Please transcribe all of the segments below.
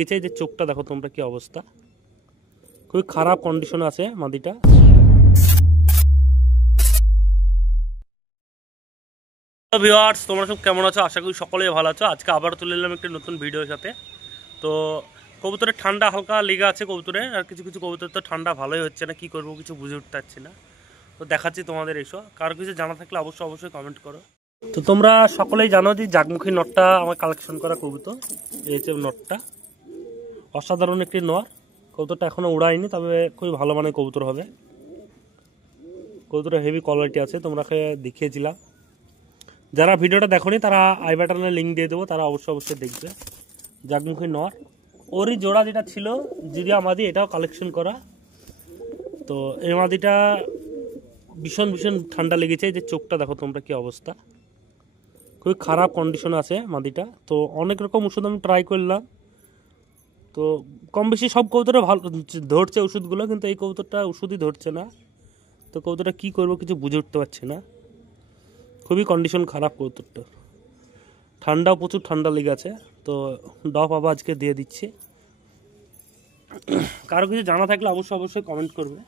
গেছে যে চোখটা দেখো তোমরা কি অবস্থা, খুবই খারাপ কন্ডিশন আছে মাদিটা। ভিউয়ার্স, তোমরা সব কেমন আছো? আশা করি সকলেই ভালো আছো। আজকে আবার চলে এলাম একটি নতুন ভিডিওর সাথে। তো কবুতরের ঠান্ডা হালকা লেগে আছে কবুতরে, আর কিছু কিছু কবুতর তো ঠান্ডা ভালোই হচ্ছে না, কি করবো কিছু বুঝে উঠতে পারছি না। তো দেখাচ্ছি তোমাদের এসো, কারো কিছু জানা থাকলে অবশ্যই কমেন্ট করো। তো তোমরা সকলেই জানো যে জাগমুখী নটটা আমার কালেকশন করা কবুতর। এই হচ্ছে নটটা, অসাধারণ একটি নর। কবুতরটা এখনো উড়ায়নি, তবে খুবই ভালো মানের কবুতর হবে। কবুতরের হেভি কোয়ালিটি আছে, তোমরাকে দেখিয়েছিলাম। যারা ভিডিওটা দেখোনি তারা আই বাটনে লিঙ্ক দিয়ে দেবো, তারা অবশ্যই দেখবে। জাগমুখী নর, ওরই জোড়া যেটা ছিল জিরিয়া মাদি, এটাও কালেকশন করা। তো এই মাদিটা ভীষণ ঠান্ডা লেগেছে। যে চোখটা দেখো তোমরা কি অবস্থা, খুবই খারাপ কন্ডিশন আছে মাদিটা। তো অনেক রকম ওষুধ আমি ট্রাই করলাম, তো কম বেশি সব কবুতরে ভালো ধরছে ওষুধগুলো, কিন্তু এই কবুতরটা ওষুধই ধরছে না। তো কবুতরটা কী করবো কিছু বুঝে উঠতে পারছি না, খুবই কন্ডিশন খারাপ কবুতরটা। ঠান্ডাও প্রচুর ঠান্ডা লেগে আছে। তো ডপ আবার আজকে দিয়ে দিচ্ছি। কারো কিছু জানা থাকলে অবশ্যই কমেন্ট করবে।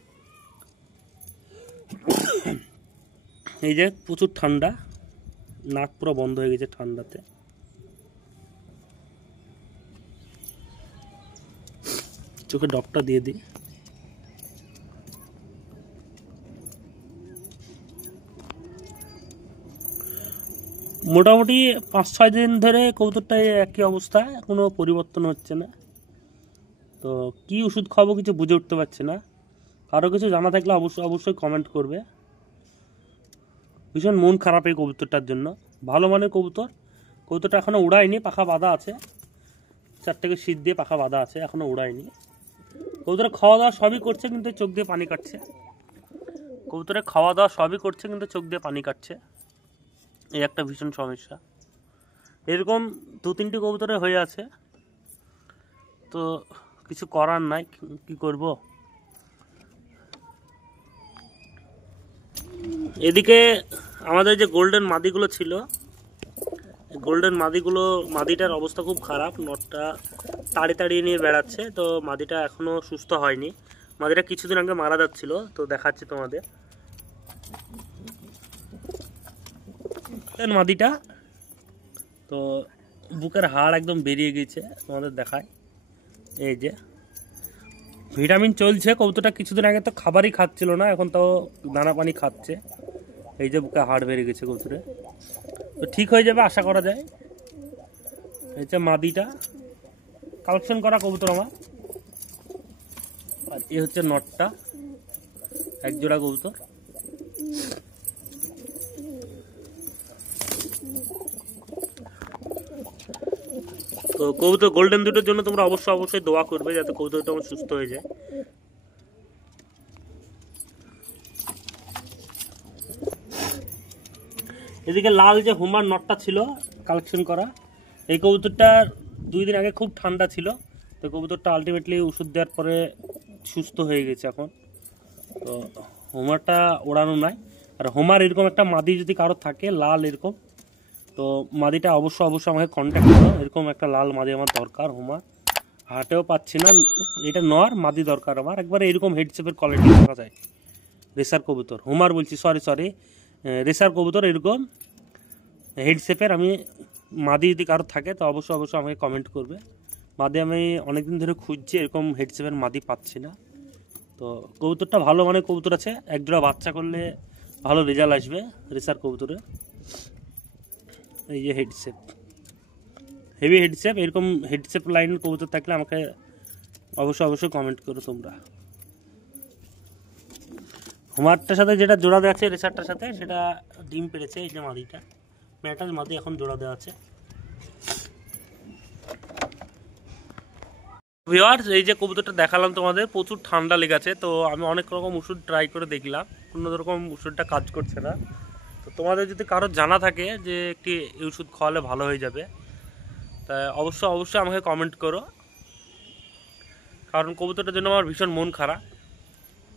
এই যে প্রচুর ঠান্ডা, নাক পুরো বন্ধ হয়ে গেছে ঠান্ডাতে। চোখে ডপটা দিয়ে দিই। মোটামুটি 5-6 দিন ধরে কবুতরটাই একই অবস্থা, কোনো পরিবর্তন হচ্ছে না। তো কি ওষুধ খাবো কিছু বুঝে উঠতে পারছি না। কারো কিছু জানা থাকলে অবশ্যই কমেন্ট করবে। ভীষণ মন খারাপ এই কবুতরটার জন্য। ভালো মানের কবুতরটা এখনও উড়ায়নি, পাখা বাঁধা আছে। 4 শীত দিয়ে পাখা বাঁধা আছে, এখনও উড়ায়নি। কবুতরে খাওয়া দাওয়া সবই করছে, কিন্তু চোখ দিয়ে পানি কাটছে। কবুতরে খাওয়া দাওয়া সবই করছে, কিন্তু চোখ দিয়ে পানি কাটছে। এই একটা ভীষণ সমস্যা। এরকম 2-3টি কবুতরে হয়ে আছে, তো কিছু করার নাই, কি করব। এদিকে আমাদের যে গোল্ডেন মাদিগুলো ছিল, গোল্ডেন মাদিটার অবস্থা খুব খারাপ। নটটা তাড়িয়ে নিয়ে বেড়াচ্ছে। তো মাদিটা এখনো সুস্থ হয়নি। মাদিটা কিছুদিন আগে মারা যাচ্ছিল। তো দেখাচ্ছি তোমাদের মাদিটা। তো বুকের হাড় একদম বেরিয়ে গেছে, তোমাদের দেখায়। এই যে ভিটামিন চলছে। কবুতরটা কিছুদিন আগে তো খাবারই খাচ্ছিল না, এখন তো দানা পানি খাচ্ছে। এই যে বুকে হাড় বেরিয়ে গেছে কবুতরে, তো ঠিক হয়ে যাবে আশা করা যায়। এই যে মাদিটা কালেকশন করা কবুতর আমার, আর এ হচ্ছে নটটা, একজোড়া কবুতর। তো কবুতর গোল্ডেন দুটোর জন্য তোমরা অবশ্যই দোয়া করবে, যাতে কবুতরটা আমার সুস্থ হয়ে যায়। এদিকে লাল যে হুমার নটটা ছিল কালেকশন করা, এই কবুতরটার 2 দিন আগে খুব ঠান্ডা ছিল। তো কবুতরটা আলটিমেটলি ওষুধ দেওয়ার পরে সুস্থ হয়ে গেছে এখন। তো হোমারটা ওড়ানো নাই। আর হোমার এরকম একটা মাদি যদি কারো থাকে লাল এরকম, তো মাদিটা অবশ্যই আমাকে কন্ট্যাক্ট করো। এরকম একটা লাল মাদি আমার দরকার। হোমার হাটেও পাচ্ছি না, এটা নর মাদি দরকার আমার। একবারে এরকম হেডশেপের কোয়ালিটি দেখা যায়। রেসার কবুতর, হোমার বলছি, সরি রেসার কবুতর এরকম হেডশেপের আমি মাদি যদি কারো থাকে তো অবশ্যই আমাকে কমেন্ট করবে। মাদি আমি অনেকদিন ধরে খুঁজছি, এরকম হেডশেপের মাদি পাচ্ছি না। তো কবুতরটা ভালো মানের কবুতর আছে, একজোড়া বাচ্চা করলে ভালো রেজাল্ট আসবে রেসার কবুতরে। এই যে হেডশেপ, হেভি হেডশেপ, এরকম হেডশেপ লাইন কবুতর থাকলে আমাকে অবশ্যই কমেন্ট করো তোমরা। হোমারটার সাথে যেটা জোড়া দেওয়া আছে রেসারটার সাথে, সেটা ডিম পেড়েছে। এই যে মাদিটা ম্যাটার মাদি এখন জোড়া দেওয়া আছে। ভিউয়ার্স, এই যে কবুতরটা দেখালাম তোমাদের, প্রচুর ঠান্ডা লেগেছে। তো আমি অনেক রকম ওষুধ ট্রাই করে দেখলাম, কোনো রকম ওষুধটা কাজ করছে না। তো তোমাদের যদি কারো জানা থাকে যে একটি ওষুধ খাওয়ালে ভালো হয়ে যাবে, তা অবশ্যই আমাকে কমেন্ট করো, কারণ কবুতরটার জন্য আমার ভীষণ মন খারাপ।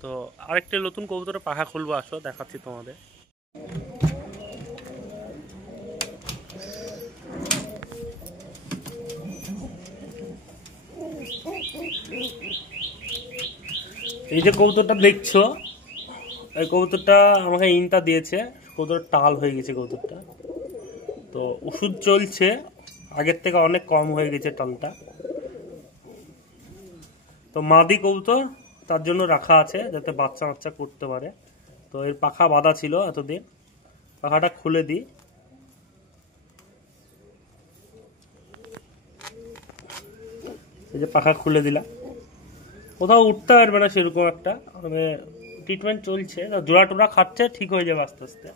তো আরেকটি নতুন কবুতরের পাখা খুলবো, আসো দেখাচ্ছি তোমাদের। এই যে কবুতরটা দেখছো, এই কবুতরটা আমাকে ইনটা দিয়েছে, কবুতর টাল হয়ে গেছে কবুতরটা। তো ওষুধ চলছে, আগের থেকে অনেক কম হয়ে গেছে টালটা। তো মাদি কবুতর তার জন্য রাখা আছে যাতে বাচ্চা বাচ্চা করতে পারে। তো এর পাখা বাঁধা ছিল এতদিন, পাখাটা খুলে দিই। এই যে পাখা খুলে দিলাম, কোথাও উঠতে পারবে না সেরকম একটা, মানে ট্রিটমেন্ট চলছে, জোড়া টোড়া খাচ্ছে, ঠিক হয়ে যাবে আস্তে আস্তে।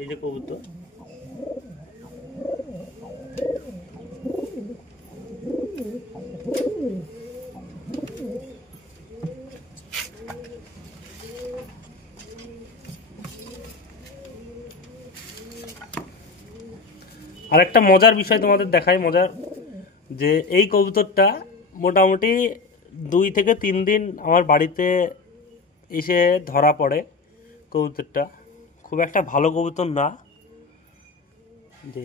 এই যে কবুতর, আর একটা মজার বিষয় তোমাদের দেখাই, মজার যে এই কবুতরটা মোটামুটি 2 থেকে 3 দিন আমার বাড়িতে এসে ধরা পড়ে। কবুতরটা খুব একটা ভালো কবুতর না, যে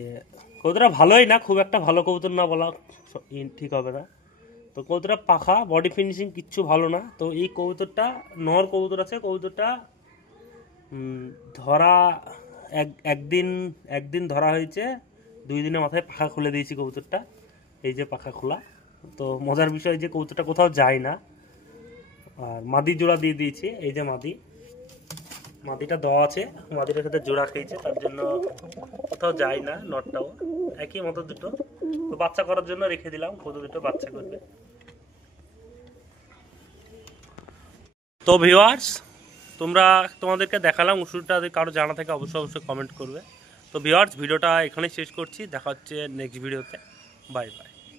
কবুতরটা ভালোই না, খুব একটা ভালো কবুতর না বলা ঠিক হবে না। তো কবুতরটা পাখা, বডি ফিনিশিং কিচ্ছু ভালো না। তো এই কবুতরটা নর কবুতর আছে, কবুতরটা ধরা একদিন ধরা হয়েছে, 2 দিনের মাথায় পাখা খুলে দিয়েছি কবুতরটা। এই যে পাখা খোলা। তো মজার বিষয় যে কবুতরটা কোথাও যায় না, আর মাদি জোড়া দিয়ে দিয়েছি। এই যে মাদিটা দেওয়া আছে, মাদিটার সাথে জোড়া খেয়েছে, তার জন্য কোথাও যায় না। নটটাও একই মতো দুটো, তো বাচ্চা করার জন্য রেখে দিলাম, কবুতর দুটো বাচ্চা করবে। তো ভিউয়ার্স, তোমাদেরকে দেখালাম ওষুধটা, কারো জানা থাকে অবশ্যই কমেন্ট করবে। তো ভিউয়ার্স, ভিডিওটা এখানেই শেষ করছি, দেখা হচ্ছে নেক্সট ভিডিওতে। Bye bye.